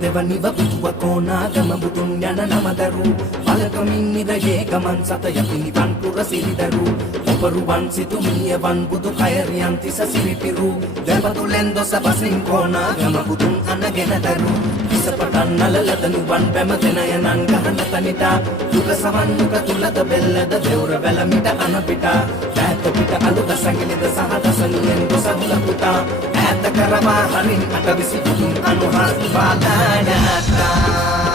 දෙවනිව බුදුව කොනාගම බුදුන් යන නමදරු පලකමින් නිරයේ ගමන් සත යපිනිවන් පුර සිරිදරු ඔපරුවන් සිතුමියවන් බුදු කයරියන් තිස සිරිපිරු දෙපතුලෙන් දොස පසින් කොනාගම බුදුන් අනගෙන දරු ඉසපටන් නලලදනුවන් බැම දෙනයනන් ගහන තනිටා දුක සවන්නුක තුලද බෙල්ලද දෙවුර වැලමිට අනපිට ඈත පිට අලුද සංගිලිද සහදසනියෙන් දොස හුලපුටා ඈත කරවා හරින් අට විසි බුදුන් අනුහස් බාලනතා